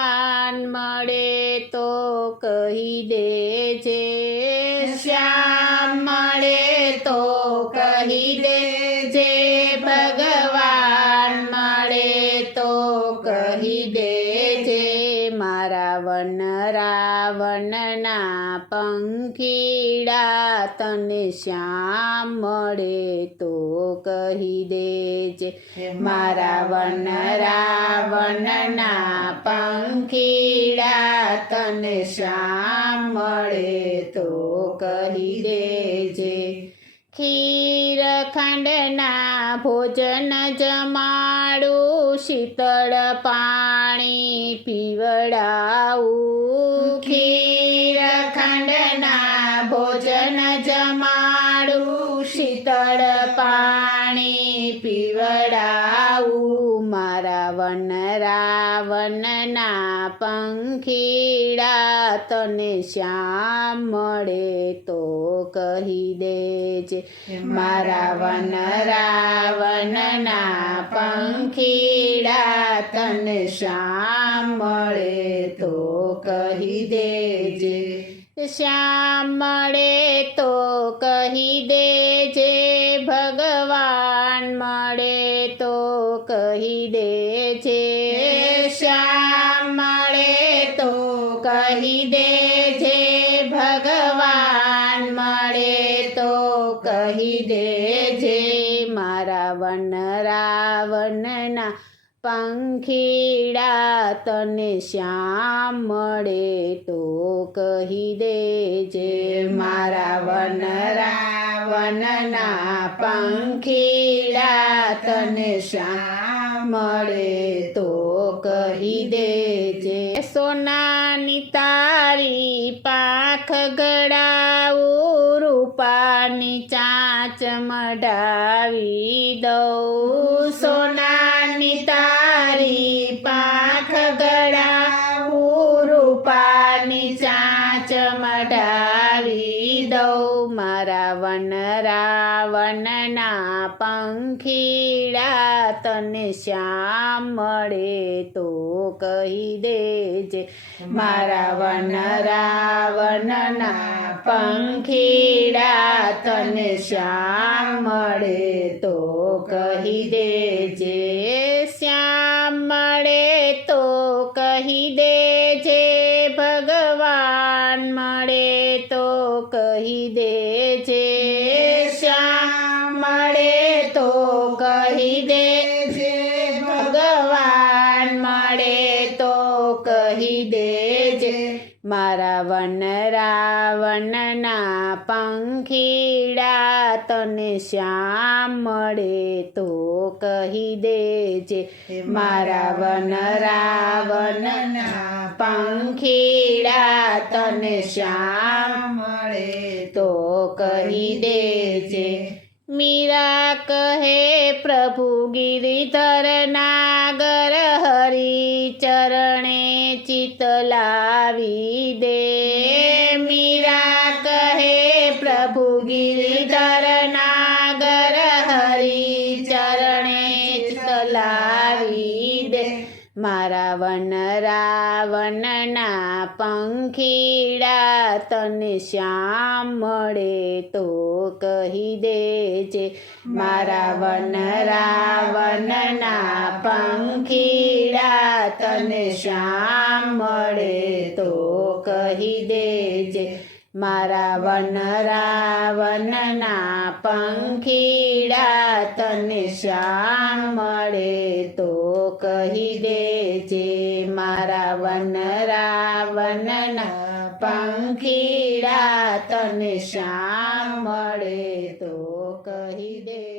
ભગવાન મળે તો કહી દેજે, શ્યામ મળે તો કહી દેજે, ભગવાન મળે તો કહી દેજે, મારા વન રાવણના પંખીડા તને શ્યામ મળે તો કહી દેજે, મારા વન રાવણના પંખીડા તને શ્યામ મળે તો કહી દેજે, ખીર ખંડના ભોજન જમાડું, શીતળ પાણી પીવડાવું, ખીર ખંડના ભોજન જમાડું, શીતળ પાણી પીવડાવું, મારા વન રાવણના પંખીડા તને શ્યામ મળે તો કહી દેજે, મારા વન રાવણના પંખીડા તને શ્યામ મળે તો કહી દેજે, શ્યામ મળે તો કહી દેજે, ભગવાન મળે તો કહી દેજે, શ્યામ મળે તો કહી દેજે, ભગવાન મળે તો કહી દેજે, મારા વન રાવણના પંખીડા તને શ્યામ મળે તો કહી દેજે, મારા વન રાવણના પંખીડા તને શ્યામ મળે તો કહી દેજે, સોનાની તારી પાંખ ગળાવું, રૂપાની ચાંચ મઢાવી દઉં, સોનાની તારી પાંખ ગળાવું, રૂપાની ચાંચ મઢાવી દઉં, મારા વન રાવણના પંખીડા તને શ્યામ મળે તો કહી દેજે, મારા વન રાવણના પંખીડા તને શ્યામ મળે તો કહી દેજે, શ્યામ મળે તો કહી દેજે, ભગવાન મળે તો કહી દેજે, શ્યામ મળે તો કહી દેજે, ભગવાન મળે તો કહી દેજે, મારા વન રાવણના પંખીડા તને શ્યામ મળે તો કહી દેજે, મારા વન રાવણના પંખીડા તને શ્યામ મળે તો કહી દેજે, મીરા કહે પ્રભુ ગિરિધર નાગર, હરિ ચરણે ચિત લાવી દે, મીરા કહે પ્રભુ ગિરિધર નાગર, હરિ ચરણે ચિત લાવી દે, મારા વન રાવણના પંખીડા તને શ્યામ મળે તો કહી દેજે, મારા વન રાવણના પંખીડા તને શ્યામ મળે તો કહી દેજે, મારા વન રાવણના પંખીડા તને શ્યામ મળે તો કહી દેજે, મારા વન રાવણના પંખીડા તને શ્યામ મળે તો કહી દે।